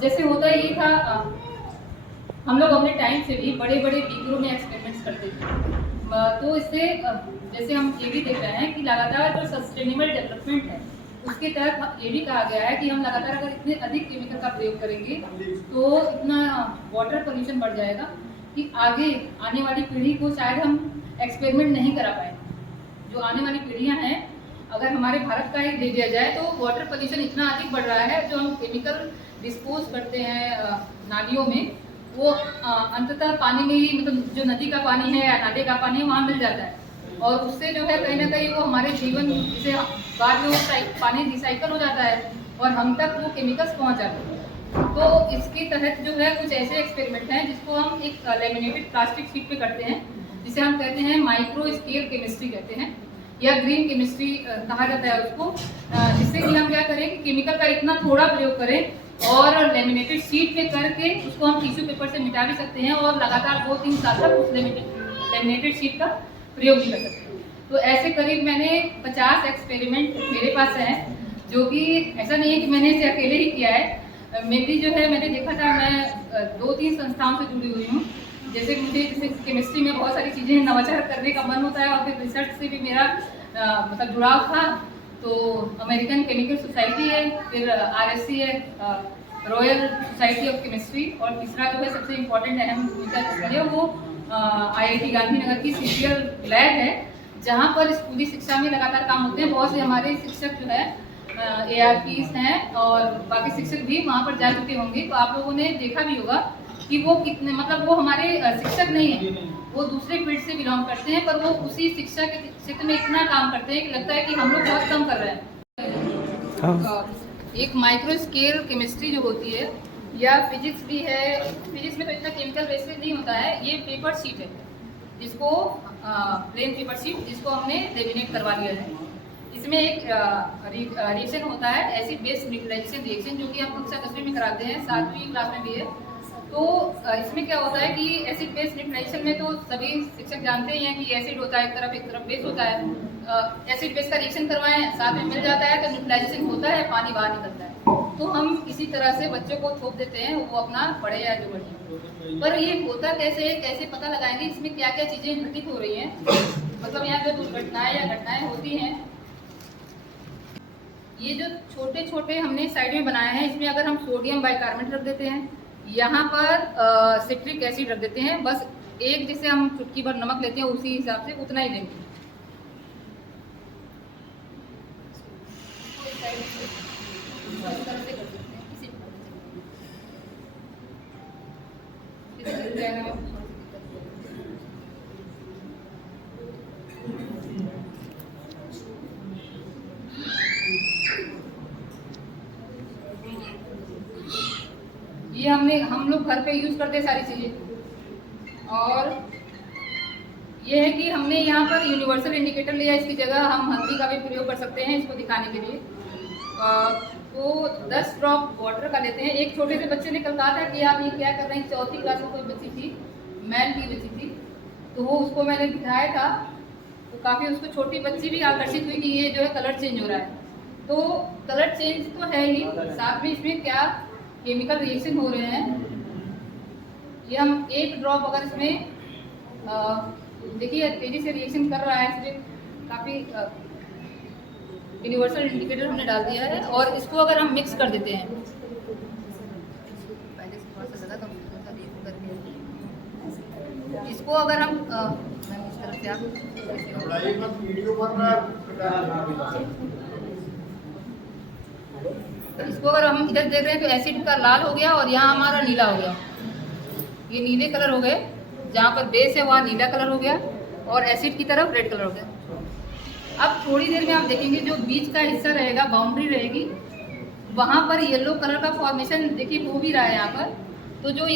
जैसे होता ये था, हम लोग अपने टाइम से भी बड़े बड़े बीकरों में एक्सपेरिमेंट्स करते थे। तो इससे जैसे हम ये भी देख रहे हैं कि लगातार जो सस्टेनेबल डेवलपमेंट है उसके तहत ये भी कहा गया है कि हम लगातार अगर इतने अधिक केमिकल का प्रयोग करेंगे तो इतना वाटर पोल्यूशन बढ़ जाएगा कि आगे आने वाली पीढ़ी को शायद हम एक्सपेरिमेंट नहीं करा पाएंगे। जो आने वाली पीढ़ियां हैं, अगर हमारे भारत का ही दे दिया जाए तो वाटर पोल्यूशन इतना अधिक बढ़ रहा है, जो हम केमिकल डिस्पोज करते हैं नालियों में, वो अंततः पानी में ही, मतलब जो नदी का पानी है या नाले का पानी है वहाँ मिल जाता है, और उससे जो है कहीं ना कहीं वो हमारे जीवन से बाद में पानी रिसाइकल हो जाता है और हम तक वो केमिकल्स पहुँच जाते हैं। तो इसके तहत जो है कुछ ऐसे एक्सपेरिमेंट हैं जिसको हम एक लेमिनेटेड प्लास्टिक शीट पे करते हैं, जिसे हम कहते हैं माइक्रो स्केल केमिस्ट्री कहते हैं, या ग्रीन केमिस्ट्री कहा जाता है उसको। जिससे कि हम क्या करें कि केमिकल का इतना थोड़ा प्रयोग करें और लेमिनेटेड शीट पे करके उसको हम टिश्यू पेपर से मिटा भी सकते हैं और लगातार 2-3 साल तक उस लेमिनेटेड शीट का प्रयोग भी कर सकते हैं। तो ऐसे करीब मैंने 50 एक्सपेरिमेंट मेरे पास हैं, जो कि ऐसा नहीं है कि मैंने इसे अकेले ही किया है। मेरी जो है, मैंने देखा था, मैं 2-3 संस्थाओं से जुड़ी हुई हूँ। जैसे मुझे जैसे केमिस्ट्री में बहुत सारी चीज़ें नवाचार करने का मन होता है और फिर रिसर्च से भी मेरा मतलब जुड़ाव था। तो अमेरिकन केमिकल सोसाइटी है, फिर RSC है, रॉयल सोसाइटी ऑफ केमिस्ट्री, और तीसरा जो है सबसे इम्पोर्टेंट अहम भूमिका जिसकी है वो IIT गांधीनगर की CCL लैब है, जहाँ पर स्कूली शिक्षा में लगातार काम होते हैं। बहुत से हमारे शिक्षक जो है ARPs हैं और बाकी शिक्षक भी वहाँ पर जा चुके होंगे, तो आप लोगों ने देखा भी होगा कि वो कितने, मतलब वो हमारे शिक्षक नहीं है, वो दूसरे फील्ड से बिलोंग करते हैं, पर वो उसी शिक्षा के क्षेत्र में इतना काम करते हैं कि लगता है कि हम लोग बहुत कम कर रहे हैं। एक माइक्रो स्केल केमिस्ट्री जो होती है, या फिजिक्स भी है, फिजिक्स में तो इतना केमिकल वेस्टेज नहीं होता है। ये पेपर शीट है, जिसको प्लेन पेपर शीट, जिसको हमने लेमिनेट करवा लिया है। इसमें एक रिएक्शन होता है, एसिड बेस न्यूट्रलाइजेशन रिएक्शन, जो कि हम कक्षा 10वीं में कराते हैं, 7वीं क्लास में भी है। तो इसमें क्या होता है कि एसिड बेस न्यूट्रलाइजेशन में तो सभी शिक्षक जानते ही हैं कि एसिड होता है एक तरफ बेस होता है। एसिड बेस का रिएक्शन करवाएं, साथ में मिल जाता है तो न्यूट्रलाइजेशन होता है, पानी बाहर निकलता है। तो हम इसी तरह से बच्चों को थोप देते हैं, वो अपना पढ़े या जो बढ़े। पर ये होता कैसे, कैसे पता लगाएंगे इसमें क्या क्या चीज़ें घटित हो रही हैं, मतलब यहाँ जो दुर्घटनाएं या घटनाएं होती हैं। ये जो छोटे छोटे हमने साइड में बनाए हैं, इसमें अगर हम सोडियम बाइकार्बोनेट रख देते हैं, यहाँ पर सिट्रिक एसिड रख देते हैं, बस एक जैसे हम चुटकी भर नमक लेते हैं उसी हिसाब से उतना ही लेंगे। ये हम लोग घर पे यूज करते हैं सारी चीजें। और ये है कि हमने यहाँ पर यूनिवर्सल इंडिकेटर लिया, इसकी जगह हम हल्दी का भी प्रयोग कर सकते हैं इसको दिखाने के लिए। तो 10 ड्रॉप वाटर का लेते हैं। एक छोटे से बच्चे ने कल कहा था कि आप ये क्या कर रहे हैं, 4वीं क्लास में कोई बच्ची थी, मैल की बच्ची थी, तो वो उसको मैंने दिखाया था, तो काफ़ी उसको छोटी बच्ची भी आकर्षित हुई कि ये जो है कलर चेंज हो रहा है। तो कलर चेंज तो है ही, साथ में इसमें क्या केमिकल रिएक्शन हो रहे हैं। ये हम 1 ड्रॉप अगर इसमें देखिए तेजी से रिएक्शन कर रहा है, इसलिए काफ़ी यूनिवर्सल इंडिकेटर हमने डाल दिया है। और इसको अगर हम मिक्स कर देते हैं, पहले से थोड़ा सा ज़्यादा इसको अगर हम इस तरह से इसको अगर हम इधर देख रहे हैं तो एसिड का लाल हो गया और यहाँ हमारा नीला हो गया। ये नीले कलर हो गए, जहाँ पर बेस है वहाँ नीला कलर हो गया और एसिड की तरफ रेड कलर हो गया। अब थोड़ी देर में आप देखेंगे जो बीच का हिस्सा रहेगा, बाउंड्री रहेगी, वहाँ पर येलो कलर का फॉर्मेशन देखिए हो भी रहा है यहाँ पर। तो जो